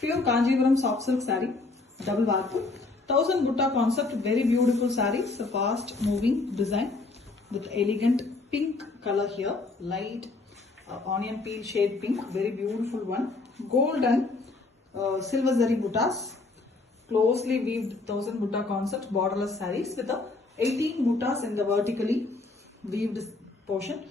Pure Kanjivaram soft silk saree, double varpu, 1000 butta concept, very beautiful sarees, a fast moving design with elegant pink color here, light onion peel shade pink, very beautiful one, gold and silver zari buttas, closely weaved 1000 butta concept borderless sarees with a 18 buttas in the vertically weaved portion.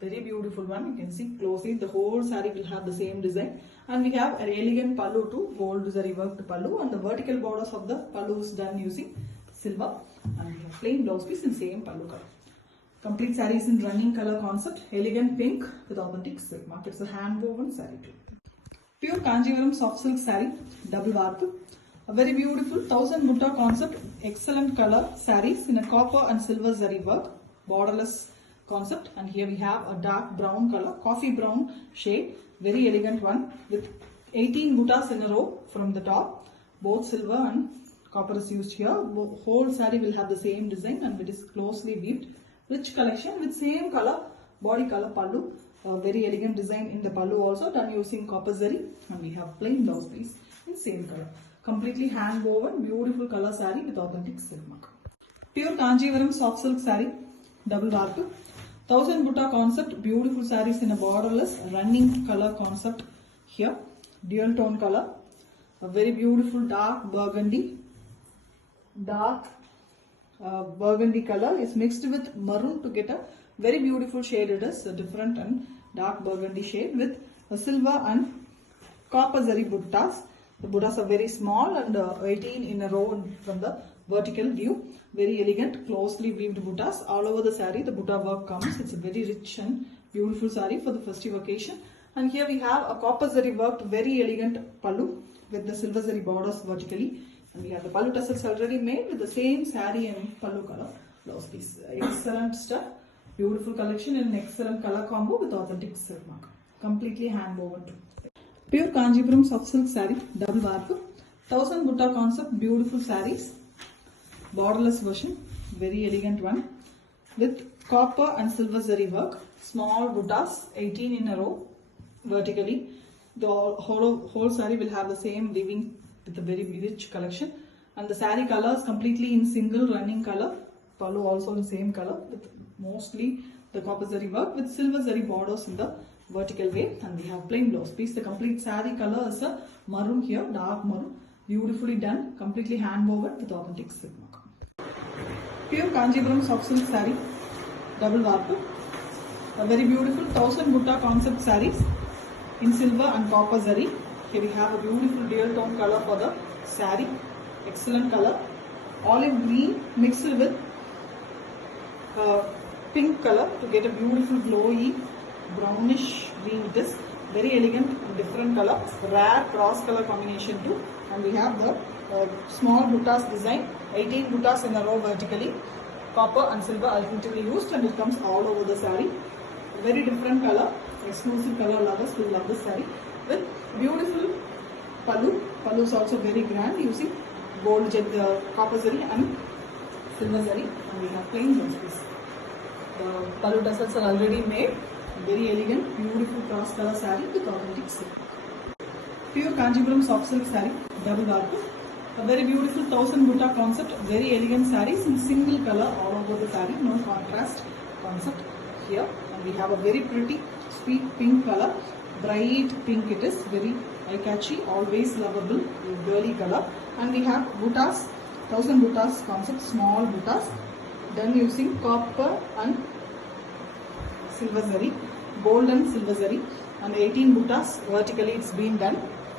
Very beautiful one. You can see closely the whole saree will have the same design, and we have an elegant pallu too, gold zari worked pallu, and the vertical borders of the pallu is done using silver, and we have plain blouse piece in same pallu color. Complete saree is in running color concept, elegant pink with authentic silk mark. It's a hand woven saree too. Pure Kanjivaram soft silk saree, double varpu. A very beautiful 1000 butta concept, excellent color sarees in a copper and silver zari work, borderless concept, and here we have a dark brown color, coffee brown shade, very elegant one with 18 buttas in a row from the top, both silver and copper is used here. Whole saree will have the same design and it is closely weaved, rich collection with same color, body color pallu, very elegant design in the pallu also done using copper zari, and we have plain blouse piece in same color. Completely hand woven, beautiful color saree with authentic silk mark. Pure Kanjivaram soft silk saree, double varpu. 1000 butta concept, beautiful sarees in a borderless running color concept here, dual tone color, a very beautiful dark burgundy color is mixed with maroon to get a very beautiful shade. It is a different and dark burgundy shade with a silver and copper zari buttas. The buttas are very small and 18 in a row from the vertical view. Very elegant, closely weaved buttas. All over the saree, the butta work comes. It's a very rich and beautiful saree for the festive occasion. And here we have a copper zari worked, very elegant pallu with the silver zari borders vertically. And we have the pallu tassels already made with the same saree and pallu color blouse piece. Excellent stuff. Beautiful collection in an excellent color combo with authentic silk mark. Completely hand woven too. Pure Kanjivaram soft silk saree, double varpu. 1000 butta concept, beautiful sarees. Borderless version, very elegant one with copper and silver zari work, small buttas, 18 in a row vertically. The whole saree will have the same weaving with a very rich collection, and the saree color is completely in single running color, pallu also in same color with mostly the copper zari work with silver zari borders in the vertical way, and we have plain blouse piece. The complete saree color is a maroon here, dark maroon, beautifully done, completely hand woven with authentic silk mark. Pure Kanjivaram soft silk saree, double varpu. A very beautiful 1000 butta concept sarees in silver and copper zari. Here we have a beautiful dual tone color for the saree, excellent color, olive green mixed with pink color to get a beautiful glowy brownish green. It is very elegant and different color, rare cross color combination too, and we have the small buttas design, 18 buttas in a row vertically, copper and silver alternatively used, and it comes all over the saree. Very different color, exclusive color lovers will love this saree with beautiful pallu. Pallu is also very grand using gold jet, copper zari and silver zari, and we have plain blouse piece. The pallu tassels are already made. Very elegant, beautiful cross color saree with authentic silk. Pure Kanjivaram soft silk saree, double varpu. A very beautiful 1000 butta concept, very elegant sarees in single color all over the saree, no contrast concept here. And we have a very pretty sweet pink color, bright pink it is, very eye-catchy, always lovable, girly color. And we have buttas, 1000 buttas concept, small buttas done using copper and silver zari, gold and silver zari, and 18 buttas vertically it's been done,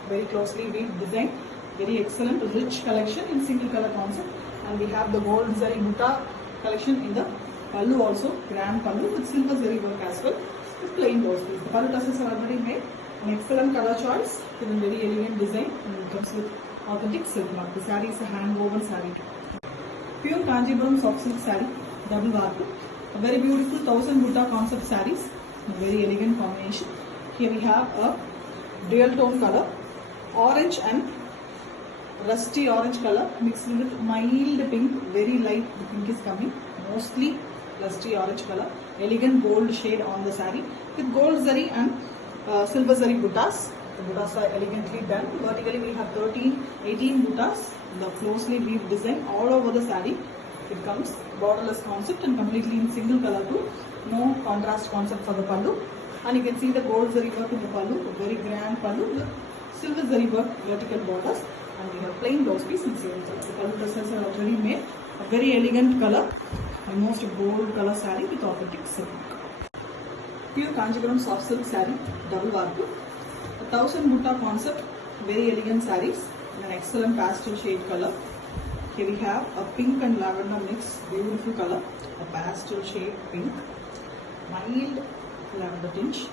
very closely weaved design, very excellent rich collection in single color concept. And we have the gold zari butta collection in the pallu also, grand pallu with silver zari work as well with plain blouse piece. The pallu tassels are already made, an excellent color choice with a very elegant design, and it comes with authentic silk mark. The saree is a hand woven saree. Pure Kanjivaram soft silk saree, double varpu. A very beautiful 1000 butta concept sarees, a very elegant combination. Here we have a dual tone color, orange and rusty orange color mixed with mild pink, very light pink is coming, mostly rusty orange color, elegant gold shade on the saree with gold zari and silver zari buttas, The buttas are elegantly done. Vertically we have 18 buttas. The closely weaved design all over the saree. It comes borderless concept and completely in single color too. No contrast concept for the pallu. And you can see the gold zari work in the pallu, a very grand pallu with silver zari work vertical borders. And we have plain blouse piece in same color. The pallu dresses are already made. A very elegant color, almost a gold color saree with authentic silk. Pure Kanjipuram soft silk saree, double varku. 1000 butta concept, very elegant sarees in an excellent pastel shade color. Here we have a pink and lavender mix, beautiful color, a pastel shade pink, mild lavender tinge,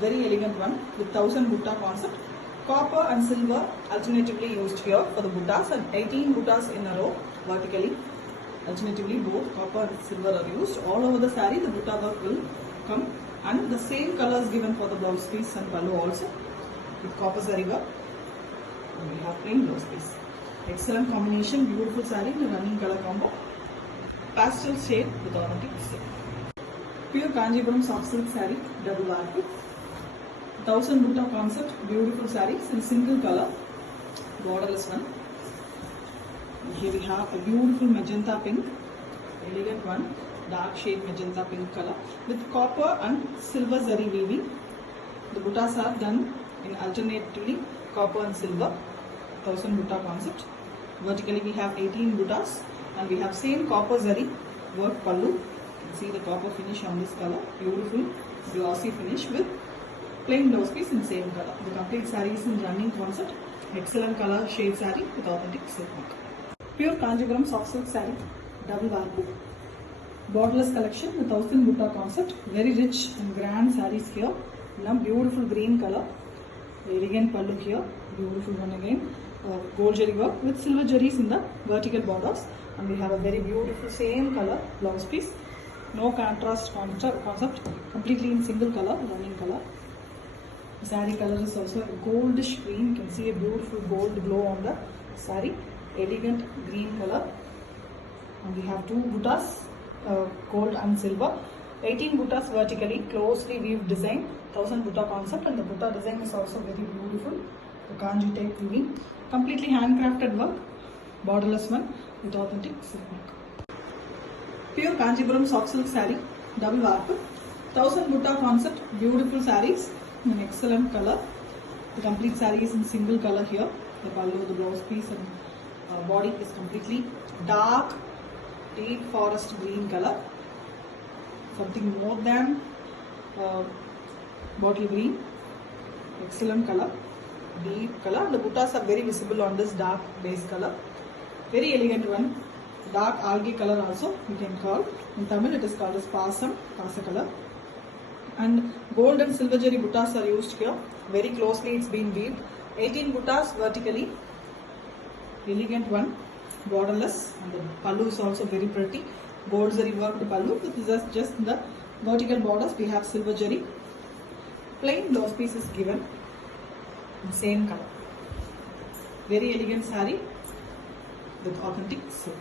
very elegant one with 1000 butta concept. Copper and silver alternatively used here for the buttas and 18 buttas in a row vertically. Alternatively both copper and silver are used. All over the saree the butta work will come and the same colors given for the blouse piece and pallu also with copper zari work. And we have plain blouse piece. Excellent combination, beautiful saree in a running color combo. Pastel shade with authentic silk. Pure Kanjipuram soft silk saree, double varku. 1000 butta concept, beautiful sarees in single color, borderless one. Here we have a beautiful magenta pink, elegant one, dark shade magenta pink color with copper and silver zari weaving. The buttas are done in alternatively copper and silver, 1000 butta concept. Vertically we have 18 buttas and we have same copper zari work pallu. You can see the copper finish on this color, beautiful glossy finish with plain blouse piece in same color. The complete saree is in running concept, excellent color shade saree with authentic silk work. Pure Kanjipuram soft silk saree, double varku. Borderless collection with 1000 butta concept, very rich and grand sarees here. Now beautiful green color, elegant pallu here, beautiful one again. Gold jari work with silver jaris in the vertical borders, and we have a very beautiful same color blouse piece. No contrast concept, completely in single color, running color. The saree color is also a goldish green. You can see a beautiful gold glow on the saree. Elegant green color. And we have two buttas, gold and silver. 18 buttas vertically, closely weaved design. 1000 butta concept, and the butta design is also very beautiful. The kanji type weaving. Completely handcrafted work. Borderless one with authentic silk work. Pure Kanjipuram soft silk saree, double varku. 1000 butta concept, beautiful sarees. An excellent color. The complete saree is in single color here. The pallu, the blouse piece and body is completely dark, deep forest green color. Something more than bottle green. Excellent color, deep color. The buttas are very visible on this dark base color. Very elegant one. Dark algae color also you can call. In Tamil it is called as pasam, pasa color. And gold and silver jari buttas are used here. Very closely it's been weaved. 18 buttas vertically. Elegant one. Borderless. And the pallu is also very pretty. Gold zari worked pallu. This is just the vertical borders. We have silver jari. Plain blouse piece is given. In same color. Very elegant saree with authentic silk.